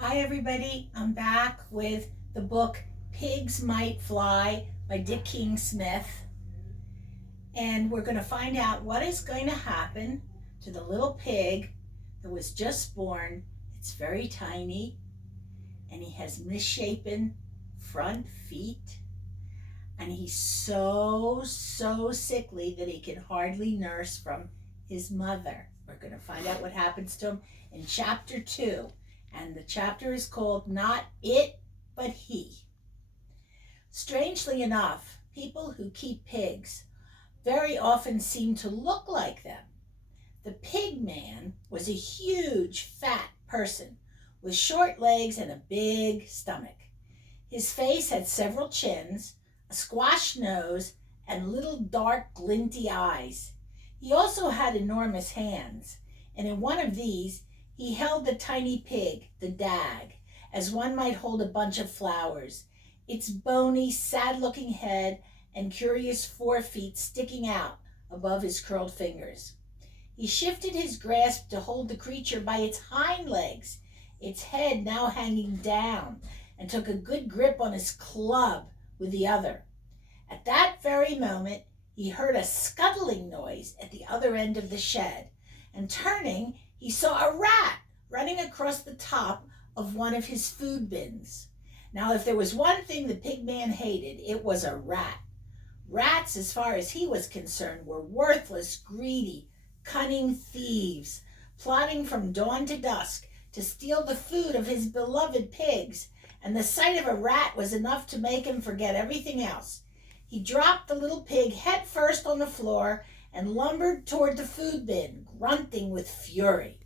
Hi, everybody. I'm back with the book Pigs Might Fly by Dick King Smith. And we're going to find out what is going to happen to the little pig that was just born. It's very tiny, and he has misshapen front feet. And he's so sickly that he can hardly nurse from his mother. We're going to find out what happens to him in chapter 2. And the chapter is called Not It, But He. Strangely enough, people who keep pigs very often seem to look like them. The pig man was a huge, fat person with short legs and a big stomach. His face had several chins, a squashed nose, and little dark glinty eyes. He also had enormous hands, and in one of these he held the tiny pig, the dag, as one might hold a bunch of flowers, its bony, sad-looking head and curious forefeet sticking out above his curled fingers. He shifted his grasp to hold the creature by its hind legs, its head now hanging down, and took a good grip on his club with the other. At that very moment, he heard a scuttling noise at the other end of the shed, and turning, he saw a rat running across the top of one of his food bins. Now, if there was one thing the pig man hated, it was a rat. Rats, as far as he was concerned, were worthless, greedy, cunning thieves, plotting from dawn to dusk to steal the food of his beloved pigs, and the sight of a rat was enough to make him forget everything else. He dropped the little pig head first on the floor and lumbered toward the food bin, grunting with fury.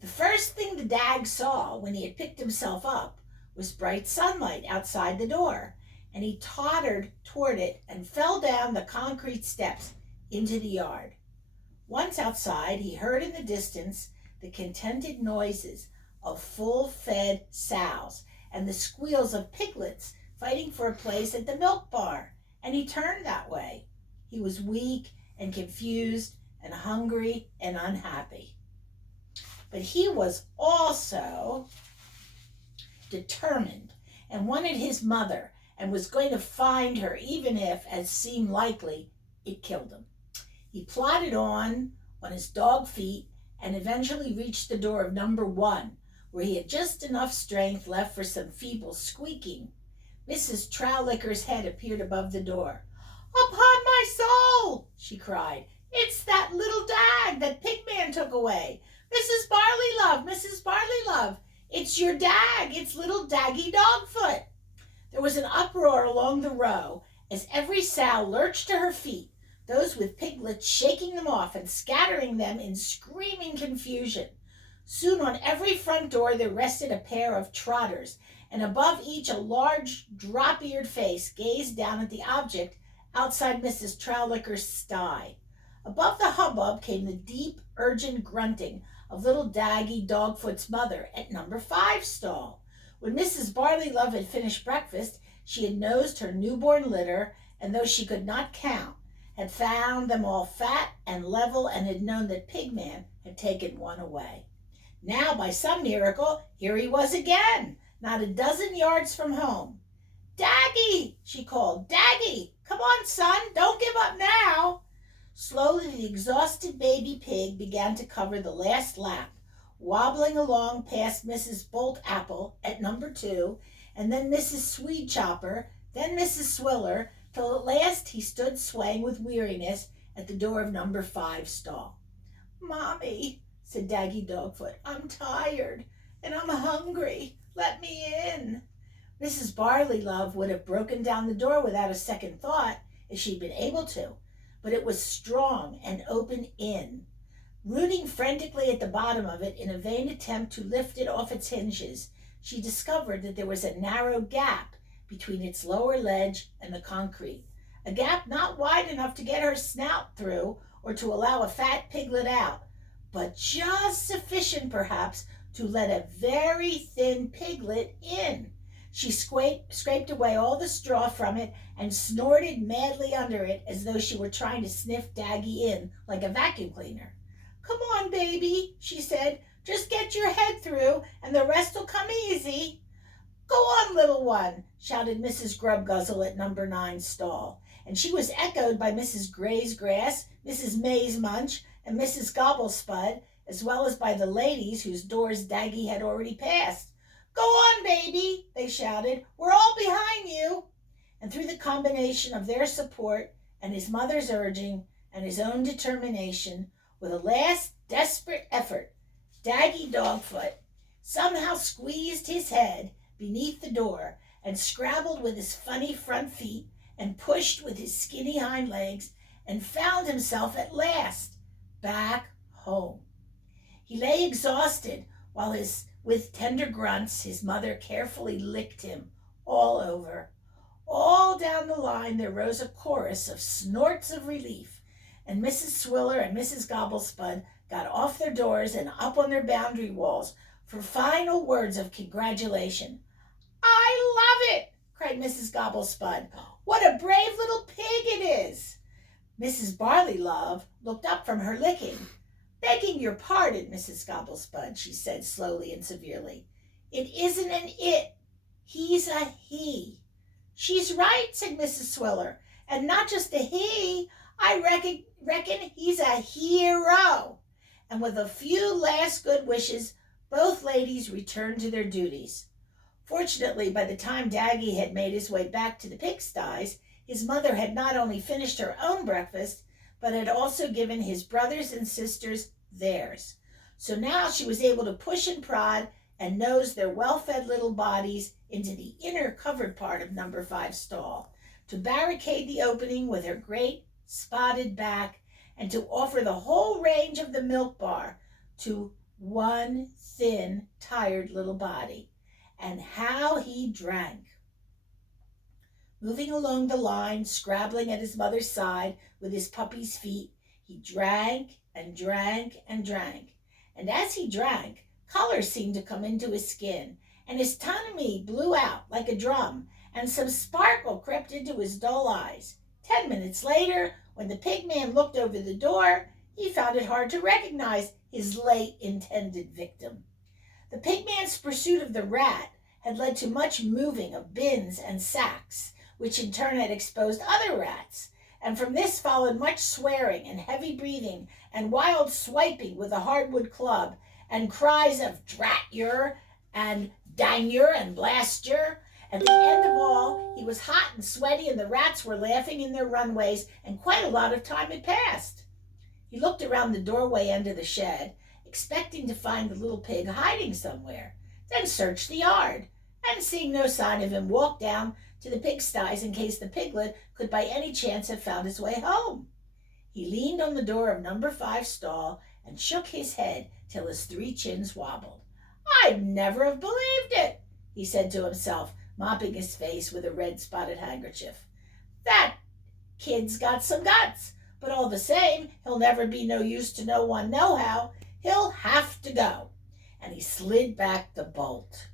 The first thing the dag saw when he had picked himself up was bright sunlight outside the door, and he tottered toward it and fell down the concrete steps into the yard. Once outside, he heard in the distance the contented noises of full-fed sows and the squeals of piglets fighting for a place at the milk bar, and he turned that way. He was weak and confused and hungry and unhappy. But he was also determined and wanted his mother and was going to find her, even if, as seemed likely, it killed him. He plodded on his dog feet and eventually reached the door of number 1, where he had just enough strength left for some feeble squeaking. Mrs. Trowlicker's head appeared above the door. "Upon my soul," she cried, "it's that little dag that Pigman took away. Mrs. Barleylove, Mrs. Barleylove, it's your dag, it's little Daggy Dogfoot." There was an uproar along the row as every sow lurched to her feet, those with piglets shaking them off and scattering them in screaming confusion. Soon on every front door there rested a pair of trotters, and above each a large drop-eared face gazed down at the object outside Mrs. Trowlicker's sty. Above the hubbub came the deep, urgent grunting of little Daggy Dogfoot's mother at number 5 stall. When Mrs. Barleylove had finished breakfast, she had nosed her newborn litter, and though she could not count, had found them all fat and level, and had known that Pigman had taken one away. Now, by some miracle, here he was again, not a dozen yards from home. "Daggy," she called, "Daggy, come on, son, don't give up now." Slowly the exhausted baby pig began to cover the last lap, wobbling along past Mrs. Boltapple at number 2, and then Mrs. Swede-Chopper, then Mrs. Swiller, till at last he stood swaying with weariness at the door of number 5 stall. "Mommy," said Daggy Dogfoot, "I'm tired, and I'm hungry. Let me in." Mrs. Barleylove would have broken down the door without a second thought if she'd been able to, but it was strong and open in. Rooting frantically at the bottom of it in a vain attempt to lift it off its hinges, she discovered that there was a narrow gap between its lower ledge and the concrete, a gap not wide enough to get her snout through or to allow a fat piglet out, but just sufficient perhaps to let a very thin piglet in. She scraped away all the straw from it and snorted madly under it as though she were trying to sniff Daggy in like a vacuum cleaner. "Come on, baby," she said. Just get your head through, and the rest'll come easy." "Go on, little one," shouted Mrs. Grubguzzle at number 9 stall, and she was echoed by Mrs. Gray's Grass, Mrs. May's Munch, and Mrs. Gobblespud, as well as by the ladies whose doors Daggy had already passed. "Go on, baby," they shouted. "We're all behind you." And through the combination of their support and his mother's urging and his own determination, with a last desperate effort, Daggy Dogfoot somehow squeezed his head beneath the door and scrabbled with his funny front feet and pushed with his skinny hind legs and found himself at last back home. He lay exhausted while with tender grunts his mother carefully licked him all over. All down the line there rose a chorus of snorts of relief, and Mrs. Swiller and Mrs. Gobblespud got off their doors and up on their boundary walls for final words of congratulation. "I love it!" cried Mrs. Gobblespud. "What a brave little pig it is!" Mrs. Barleylove looked up from her licking. "Begging your pardon, Mrs. Gobblespud," she said slowly and severely. "It isn't an it. He's a he." "She's right," said Mrs. Swiller. "And not just a he. I reckon he's a hero." And with a few last good wishes, both ladies returned to their duties. Fortunately, by the time Daggy had made his way back to the pigsties, his mother had not only finished her own breakfast, but had also given his brothers and sisters theirs. So now she was able to push and prod and nose their well-fed little bodies into the inner covered part of number 5 stall, to barricade the opening with her great spotted back, and to offer the whole range of the milk bar to one thin, tired little body. And how he drank! Moving along the line, scrabbling at his mother's side with his puppy's feet, he drank and drank and drank. And as he drank, color seemed to come into his skin, and his tummy blew out like a drum, and some sparkle crept into his dull eyes. 10 minutes later, when the pigman looked over the door, he found it hard to recognize his late intended victim. The pigman's pursuit of the rat had led to much moving of bins and sacks, which in turn had exposed other rats, and from this followed much swearing and heavy breathing and wild swiping with a hardwood club, and cries of "drat yer" and "dang yer" and "blast yer." At the end of all, he was hot and sweaty, and the rats were laughing in their runways, and quite a lot of time had passed. He looked around the doorway end of the shed, expecting to find the little pig hiding somewhere, then searched the yard, and seeing no sign of him, walked down to the pigsties in case the piglet could by any chance have found his way home. He leaned on the door of number 5 stall and shook his head till his 3 chins wobbled. "I'd never have believed it," he said to himself, mopping his face with a red spotted handkerchief. "That kid's got some guts, but all the same, he'll never be no use to no one nohow. He'll have to go." And he slid back the bolt.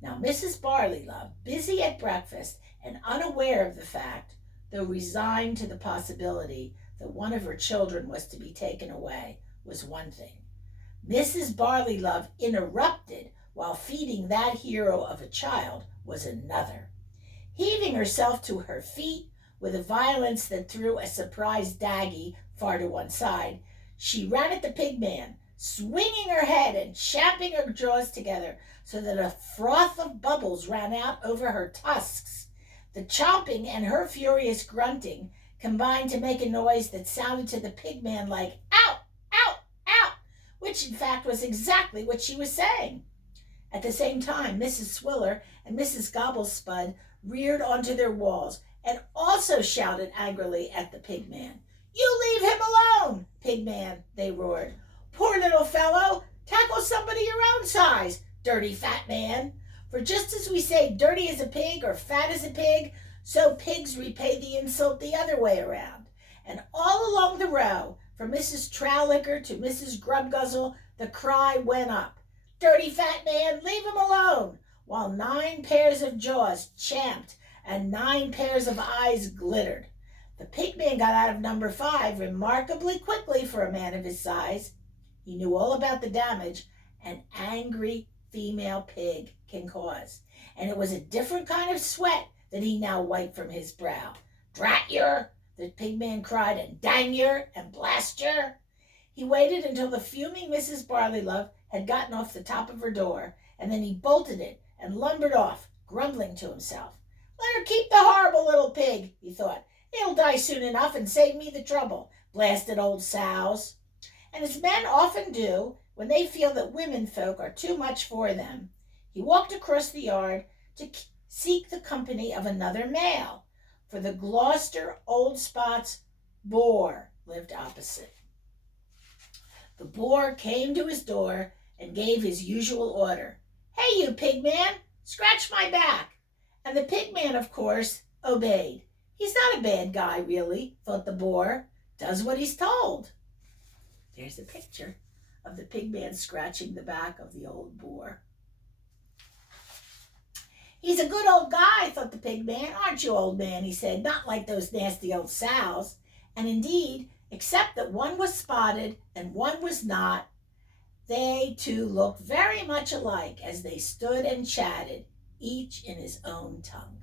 Now Mrs. Barleylove, busy at breakfast and unaware of the fact, though resigned to the possibility that one of her children was to be taken away, was one thing. Mrs. Barleylove interrupted while feeding that hero of a child was another. Heaving herself to her feet with a violence that threw a surprised Daggy far to one side, she ran at the pigman, swinging her head and champing her jaws together so that a froth of bubbles ran out over her tusks. The chomping and her furious grunting combined to make a noise that sounded to the pigman like "out, out, out," which in fact was exactly what she was saying. At the same time, Mrs. Swiller and Mrs. Gobblespud reared onto their walls and also shouted angrily at the pigman. "You leave him alone, pigman," they roared. "Poor little fellow, tackle somebody your own size, dirty fat man." For just as we say dirty as a pig or fat as a pig, so pigs repay the insult the other way around. And all along the row, from Mrs. Trowlicker to Mrs. Grubguzzle, the cry went up, "Dirty fat man, leave him alone," while 9 pairs of jaws champed and 9 pairs of eyes glittered. The pigman got out of number 5 remarkably quickly for a man of his size. He knew all about the damage an angry female pig can cause. And it was a different kind of sweat that he now wiped from his brow. Drat yer, the pigman cried, and dang yer, and blast yer. He waited until the fuming Mrs. Barleylove had gotten off the top of her door, and then he bolted it and lumbered off, grumbling to himself. Let her keep the horrible little pig, he thought. He'll die soon enough and save me the trouble, blasted old sows. And as men often do when they feel that women folk are too much for them, he walked across the yard to seek the company of another male, for the Gloucester Old Spot's boar lived opposite. The boar came to his door and gave his usual order. Hey, you pigman, scratch my back. And the pigman, of course, obeyed. He's not a bad guy, really, thought the boar. Does what he's told. There's a picture of the pigman scratching the back of the old boar. He's a good old guy, thought the pigman. Aren't you, old man? He said, not like those nasty old sows. And indeed, except that one was spotted and one was not, they two looked very much alike as they stood and chatted, each in his own tongue.